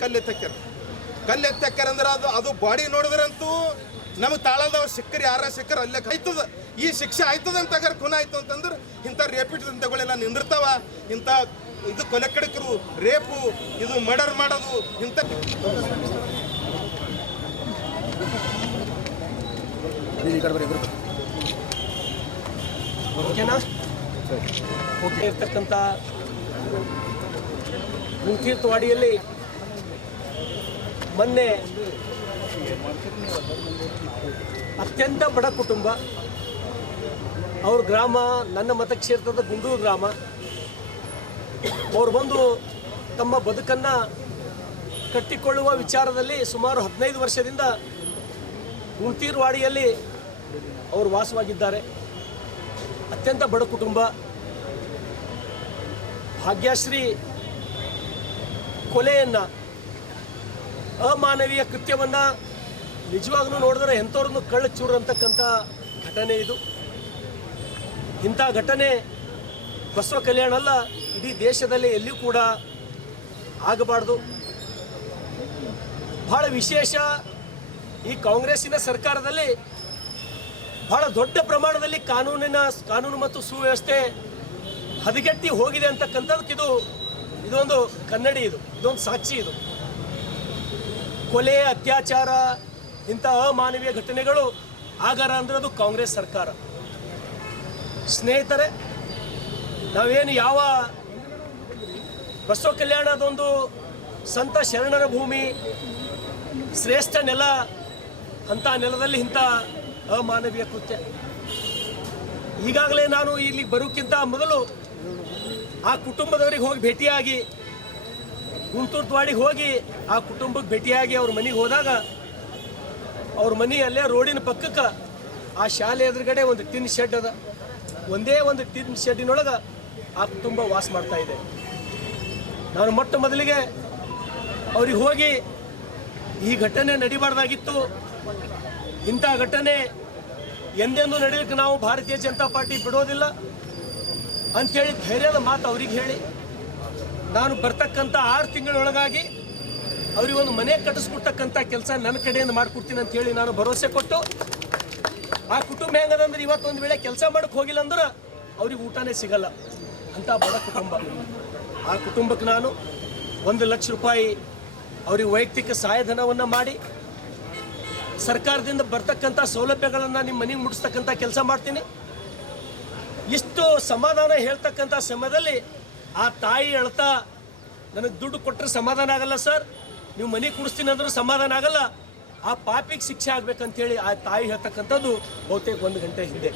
ಕಲ್ಲೆತ್ತಕ್ಯಾರ. ಕಲ್ಲೆತ್ತಕ್ಯಾರ ಅಂದ್ರೆ ಅದು ಅದು ಬಾಡಿ ನೋಡಿದ್ರಂತೂ ನಮಗೆ ತಾಳಲ್ದವ ಸಿಕ್ಕರ್ ಯಾರ ಸಿಕ್ಕರ್ ಅಲ್ಲೇ ಆಯ್ತದ ಈ ಶಿಕ್ಷೆ ಆಯ್ತದ ಅಂತ ಅಗರ್ ಖುನ ಆಯ್ತು ಅಂತಂದ್ರೆ ಇಂಥ ರೇಪಿಡ್ ದಂಧೆಗಳೆಲ್ಲ ನಿಂದಿರ್ತಾವ. ಇಂಥ ಇದು ಕೊಲೆ ಕಡಕರು ರೇಪು ಇದು ಮರ್ಡರ್ ಮಾಡೋದು ಇಂಥ ಓಕೆನಾ? ಓಕೆ. ಇರ್ತಕ್ಕಂಥ ಮುಂತೀರ್ಥವಾಡಿಯಲ್ಲಿ ಮೊನ್ನೆ ಅತ್ಯಂತ ಬಡ ಕುಟುಂಬ. ಅವ್ರ ಗ್ರಾಮ, ನನ್ನ ಮತಕ್ಷೇತ್ರದ ಗುಂಡೂರು ಗ್ರಾಮ. ಅವ್ರು ಬಂದು ತಮ್ಮ ಬದುಕನ್ನು ಕಟ್ಟಿಕೊಳ್ಳುವ ವಿಚಾರದಲ್ಲಿ ಸುಮಾರು ಹದಿನೈದು ವರ್ಷದಿಂದ ಗುಂಟೀರ್ವಾಡಿಯಲ್ಲಿ ಅವರು ವಾಸವಾಗಿದ್ದಾರೆ. ಅತ್ಯಂತ ಬಡ ಕುಟುಂಬ. ಭಾಗ್ಯಶ್ರೀ ಕೊಲೆಯನ್ನು ಅಮಾನವೀಯ ಕೃತ್ಯವನ್ನು ನಿಜವಾಗ್ಲೂ ನೋಡಿದ್ರೆ ಎಂಥವ್ರನ್ನು ಕಳ್ಳ ಚೂರು ಅಂತಕ್ಕಂಥ ಘಟನೆ ಇದು. ಇಂಥ ಘಟನೆ ಬಸವ ಕಲ್ಯಾಣ ಅಲ್ಲ, ಇಡೀ ದೇಶದಲ್ಲಿ ಎಲ್ಲಿಯೂ ಕೂಡ ಆಗಬಾರ್ದು. ಬಹಳ ವಿಶೇಷ ಈ ಕಾಂಗ್ರೆಸ್ಸಿನ ಸರ್ಕಾರದಲ್ಲಿ ಬಹಳ ದೊಡ್ಡ ಪ್ರಮಾಣದಲ್ಲಿ ಕಾನೂನಿನ ಕಾನೂನು ಮತ್ತು ಸುವ್ಯವಸ್ಥೆ ಹದಗೆಟ್ಟಿ ಹೋಗಿದೆ ಅಂತಕ್ಕಂಥದ್ದು ಇದು ಇದೊಂದು ಕನ್ನಡಿ ಇದು, ಇದೊಂದು ಸಾಕ್ಷಿ ಇದು. ಕೊಲೆ, ಅತ್ಯಾಚಾರ ಇಂಥ ಅಮಾನವೀಯ ಘಟನೆಗಳು ಆಗಾರ ಅಂದ್ರೆ ಅದು ಕಾಂಗ್ರೆಸ್ ಸರ್ಕಾರ. ಸ್ನೇಹಿತರೆ, ನಾವೇನು ಯಾವ ಬಸವ ಕಲ್ಯಾಣದೊಂದು ಸಂತ ಶರಣರ ಭೂಮಿ, ಶ್ರೇಷ್ಠ ನೆಲ ಅಂಥ ನೆಲದಲ್ಲಿ ಇಂಥ ಅಮಾನವೀಯ ಕೃತ್ಯ. ಈಗಾಗಲೇ ನಾನು ಇಲ್ಲಿ ಬರೋಕ್ಕಿಂತ ಮೊದಲು ಆ ಕುಟುಂಬದವರಿಗೆ ಹೋಗಿ ಭೇಟಿಯಾಗಿ ಗುಂಟೂರ್ವಾಡಿಗೆ ಹೋಗಿ ಆ ಕುಟುಂಬಕ್ಕೆ ಭೇಟಿಯಾಗಿ ಅವ್ರ ಮನೆಗೆ ಹೋದಾಗ ಅವ್ರ ಮನೆ ಅಲ್ಲೇ ರೋಡಿನ ಪಕ್ಕಕ್ಕೆ ಆ ಶಾಲೆ ಎದುರುಗಡೆ ಒಂದು ಟಿನ್ ಶೆಡ್ ಅದ. ಒಂದೇ ಒಂದು ಟಿನ್ ಶೆಡ್ಡಿನೊಳಗೆ ಆ ಕುಟುಂಬ ವಾಸ ಮಾಡ್ತಾ ಇದೆ. ನಾನು ಮೊಟ್ಟ ಮೊದಲಿಗೆ ಅವ್ರಿಗೆ ಹೋಗಿ ಈ ಘಟನೆ ನಡಿಬಾರ್ದಾಗಿತ್ತು. ಇಂಥ ಘಟನೆ ಎಂದೆಂದೂ ನಡೆಯಲಿಕ್ಕೆ ನಾವು ಭಾರತೀಯ ಜನತಾ ಪಾರ್ಟಿ ಬಿಡೋದಿಲ್ಲ. ಅಂಥೇಳಿ ಧೈರ್ಯದ ಮಾತು ಅವ್ರಿಗೆ ಹೇಳಿ. ನಾನು ಬರ್ತಕ್ಕಂಥ ಆರು ತಿಂಗಳೊಳಗಾಗಿ ಅವರಿಗೊಂದು ಮನೆ ಕಟ್ಟಿಸ್ಕೊಡ್ತಕ್ಕಂಥ ಕೆಲಸ ನನ್ನ ಕಡೆಯಿಂದ ಮಾಡಿಕೊಡ್ತೀನಿ ಅಂತ ಹೇಳಿ ನಾನು ಭರವಸೆ ಕೊಟ್ಟು ಆ ಕುಟುಂಬ ಹೆಂಗದಂದ್ರೆ ಇವತ್ತೊಂದು ವೇಳೆ ಕೆಲಸ ಮಾಡಕ್ಕೆ ಹೋಗಿಲ್ಲ ಅಂದ್ರೆ ಅವ್ರಿಗೆ ಊಟನೇ ಸಿಗಲ್ಲ. ಅಂತ ಬಡ ಕುಟುಂಬ. ಆ ಕುಟುಂಬಕ್ಕೆ ನಾನು ಒಂದು ಲಕ್ಷ ರೂಪಾಯಿ ಅವ್ರಿಗೆ ವೈಯಕ್ತಿಕ ಸಹಾಯಧನವನ್ನು ಮಾಡಿ ಸರ್ಕಾರದಿಂದ ಬರ್ತಕ್ಕಂಥ ಸೌಲಭ್ಯಗಳನ್ನು ನಿಮ್ಮ ಮನೆಗೆ ಮುಟ್ಟಿಸ್ತಕ್ಕಂಥ ಕೆಲಸ ಮಾಡ್ತೀನಿ. ಇಷ್ಟು ಸಮಾಧಾನ ಹೇಳ್ತಕ್ಕಂಥ ಸಮಯದಲ್ಲಿ ಆ ತಾಯಿ ಅಳ್ತಾ ನನಗೆ ದುಡ್ಡು ಕೊಟ್ಟರೆ ಸಮಾಧಾನ ಆಗಲ್ಲ ಸರ್. ನೀವು ಮನೆ ಕೂಡಿಸ್ತೀನಿ ಅಂದ್ರೂ ಸಮಾಧಾನ ಆಗಲ್ಲ. ಆ ಪಾಪಿಗೆ ಶಿಕ್ಷೆ ಆಗ್ಬೇಕಂತೇಳಿ ಆ ತಾಯಿ ಹೇಳ್ತಕ್ಕಂಥದ್ದು ಬಹುತೇಕ ಒಂದು ಗಂಟೆ ಹಿಂದೆ.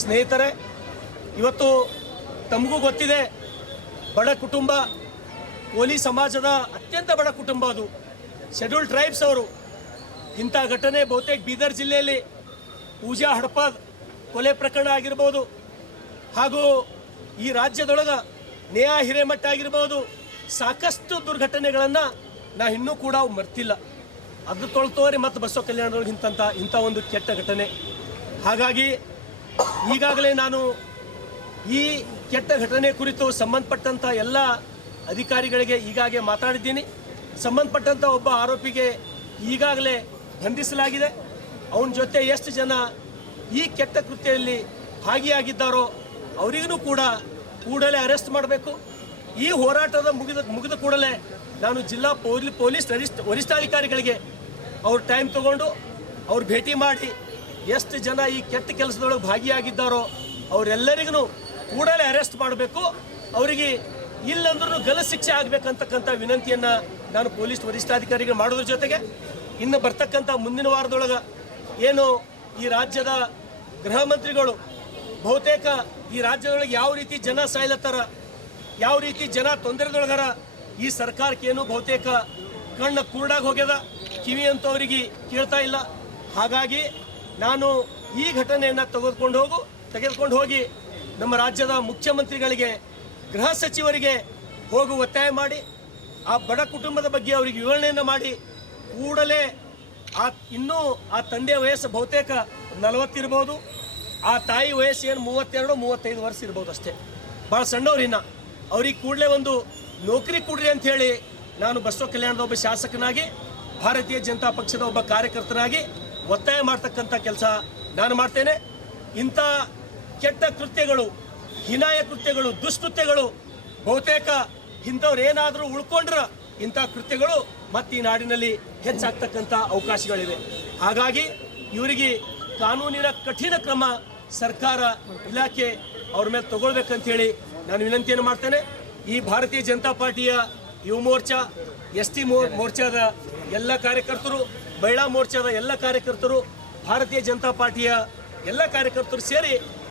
ಸ್ನೇಹಿತರೆ, ಇವತ್ತು ತಮಗೂ ಗೊತ್ತಿದೆ, ಬಡ ಕುಟುಂಬ, ಕೋಲಿ ಸಮಾಜದ ಅತ್ಯಂತ ಬಡ ಕುಟುಂಬ ಅದು. ಶೆಡ್ಯೂಲ್ ಟ್ರೈಬ್ಸ್ ಅವರು, ಇಂಥ ಘಟನೆ ಬಹುತೇಕ ಬೀದರ್ ಜಿಲ್ಲೆಯಲ್ಲಿ ಪೂಜಾ ಹಡಪದ್ ಕೊಲೆ ಪ್ರಕರಣ ಆಗಿರ್ಬೋದು. ಹಾಗೂ ಈ ರಾಜ್ಯದೊಳಗ ನೇಹಾ ಹಿರೇಮಠ ಆಗಿರ್ಬೋದು, ಸಾಕಷ್ಟು ದುರ್ಘಟನೆಗಳನ್ನು ನಾ ಇನ್ನೂ ಕೂಡ ಮರ್ತಿಲ್ಲ. ಅದು ತೊಳ್ತೋರಿ ಮತ್ತು ಬಸವ ಕಲ್ಯಾಣದೊಳಗೆ ಇಂಥ ಇಂಥ ಒಂದು ಕೆಟ್ಟ ಘಟನೆ. ಹಾಗಾಗಿ ಈಗಾಗಲೇ ನಾನು ಈ ಕೆಟ್ಟ ಘಟನೆ ಕುರಿತು ಸಂಬಂಧಪಟ್ಟಂಥ ಎಲ್ಲ ಅಧಿಕಾರಿಗಳಿಗೆ ಈಗಾಗಲೇ ಮಾತಾಡಿದ್ದೀನಿ. ಸಂಬಂಧಪಟ್ಟಂಥ ಒಬ್ಬ ಆರೋಪಿಗೆ ಈಗಾಗಲೇ ಬಂಧಿಸಲಾಗಿದೆ. ಅವನ ಜೊತೆ ಎಷ್ಟು ಜನ ಈ ಕೆಟ್ಟ ಕೃತ್ಯದಲ್ಲಿ ಭಾಗಿಯಾಗಿದ್ದಾರೋ ಅವರಿಗೂ ಕೂಡ ಕೂಡಲೇ ಅರೆಸ್ಟ್ ಮಾಡಬೇಕು. ಈ ಹೋರಾಟದ ಮುಗಿದ ಮುಗಿದ ಕೂಡಲೇ ನಾನು ಜಿಲ್ಲಾ ಪೊಲೀ, ಪೊಲೀಸ್ ವರಿಷ್ಠ, ವರಿಷ್ಠಾಧಿಕಾರಿಗಳಿಗೆ ಅವ್ರು ಟೈಮ್ ತಗೊಂಡು ಅವ್ರು ಭೇಟಿ ಮಾಡಿ ಎಷ್ಟು ಜನ ಈ ಕೆಟ್ಟ ಕೆಲಸದೊಳಗೆ ಭಾಗಿಯಾಗಿದ್ದಾರೋ ಅವರೆಲ್ಲರಿಗೂ ಕೂಡಲೇ ಅರೆಸ್ಟ್ ಮಾಡಬೇಕು. ಅವರಿಗೆ ಇಲ್ಲಂದ್ರೂ ಗಲ ಶಿಕ್ಷೆ ಆಗಬೇಕಂತಕ್ಕಂಥ ವಿನಂತಿಯನ್ನು ನಾನು ಪೊಲೀಸ್ ವರಿಷ್ಠಾಧಿಕಾರಿಗೆ ಮಾಡೋದ್ರ ಜೊತೆಗೆ ಇನ್ನು ಬರ್ತಕ್ಕಂಥ ಮುಂದಿನ ವಾರದೊಳಗೆ ಏನು ಈ ರಾಜ್ಯದ ಗೃಹ ಮಂತ್ರಿಗಳು ಬಹುತೇಕ ಈ ರಾಜ್ಯದೊಳಗೆ ಯಾವ ರೀತಿ ಜನ ಸಾಯ್ಲತ್ತಾರ, ಯಾವ ರೀತಿ ಜನ ತೊಂದರೆದೊಳಗಾರ, ಈ ಸರ್ಕಾರಕ್ಕೇನು ಬಹುತೇಕ ಕಣ್ಣು ಕುರುಡಾಗಿ ಹೋಗ್ಯದ, ಕಿವಿ ಅಂತ ಅವರಿಗೆ ಕೇಳ್ತಾ ಇಲ್ಲ. ಹಾಗಾಗಿ ನಾನು ಈ ಘಟನೆಯನ್ನು ತೆಗೆದುಕೊಂಡು ಹೋಗು, ತೆಗೆದುಕೊಂಡು ಹೋಗಿ ನಮ್ಮ ರಾಜ್ಯದ ಮುಖ್ಯಮಂತ್ರಿಗಳಿಗೆ, ಗೃಹ ಸಚಿವರಿಗೆ ಹೋಗು ಒತ್ತಾಯ ಮಾಡಿ, ಆ ಬಡ ಕುಟುಂಬದ ಬಗ್ಗೆ ಅವರಿಗೆ ವಿವರಣೆಯನ್ನು ಮಾಡಿ, ಕೂಡಲೇ ಆ ಇನ್ನೂ ಆ ತಂದೆಯ ವಯಸ್ಸು ಬಹುತೇಕ ನಲವತ್ತಿರ್ಬೋದು ಆ ತಾಯಿ ವಯಸ್ಸು ಏನು ಮೂವತ್ತೆರಡು, ಮೂವತ್ತೈದು ವರ್ಷ ಇರ್ಬೋದು ಅಷ್ಟೇ. ಭಾಳ ಸಣ್ಣವ್ರಿನ್ನ ಅವ್ರಿಗೆ ಕೂಡಲೇ ಒಂದು ನೌಕರಿ ಕೊಡ್ರಿ ಅಂತ ಹೇಳಿ ನಾನು ಬಸವ ಕಲ್ಯಾಣದ ಒಬ್ಬ ಶಾಸಕನಾಗಿ, ಭಾರತೀಯ ಜನತಾ ಪಕ್ಷದ ಒಬ್ಬ ಕಾರ್ಯಕರ್ತನಾಗಿ ಒತ್ತಾಯ ಮಾಡ್ತಕ್ಕಂಥ ಕೆಲಸ ನಾನು ಮಾಡ್ತೇನೆ. ಇಂಥ ಕೆಟ್ಟ ಕೃತ್ಯಗಳು, ಹೀನಾಯ ಕೃತ್ಯಗಳು, ದುಷ್ಕೃತ್ಯಗಳು ಬಹುತೇಕ ಇಂಥವ್ರು ಏನಾದರೂ ಉಳ್ಕೊಂಡ್ರ ಇಂಥ ಕೃತ್ಯಗಳು ಮತ್ತೆ ಈ ನಾಡಿನಲ್ಲಿ ಹೆಚ್ಚಾಗ್ತಕ್ಕಂಥ ಅವಕಾಶಗಳಿವೆ. ಹಾಗಾಗಿ ಇವರಿಗೆ ಕಾನೂನಿನ ಕಠಿಣ ಕ್ರಮ ಸರ್ಕಾರ ಇಲಾಖೆ ಅವ್ರ ಮೇಲೆ ತಗೊಳ್ಬೇಕಂತ ಹೇಳಿ ನಾನು ವಿನಂತಿಯನ್ನು ಮಾಡ್ತೇನೆ. ಈ ಭಾರತೀಯ ಜನತಾ ಪಾರ್ಟಿಯ ಯುವ ಮೋರ್ಚಾ, ಎಸ್ ಟಿ ಮೋರ್ಚಾದ ಎಲ್ಲ ಕಾರ್ಯಕರ್ತರು ಮಹಿಳಾ ಮೋರ್ಚಾದ ಎಲ್ಲ ಕಾರ್ಯಕರ್ತರು, ಭಾರತೀಯ ಜನತಾ ಪಾರ್ಟಿಯ ಎಲ್ಲ ಕಾರ್ಯಕರ್ತರು ಸೇರಿ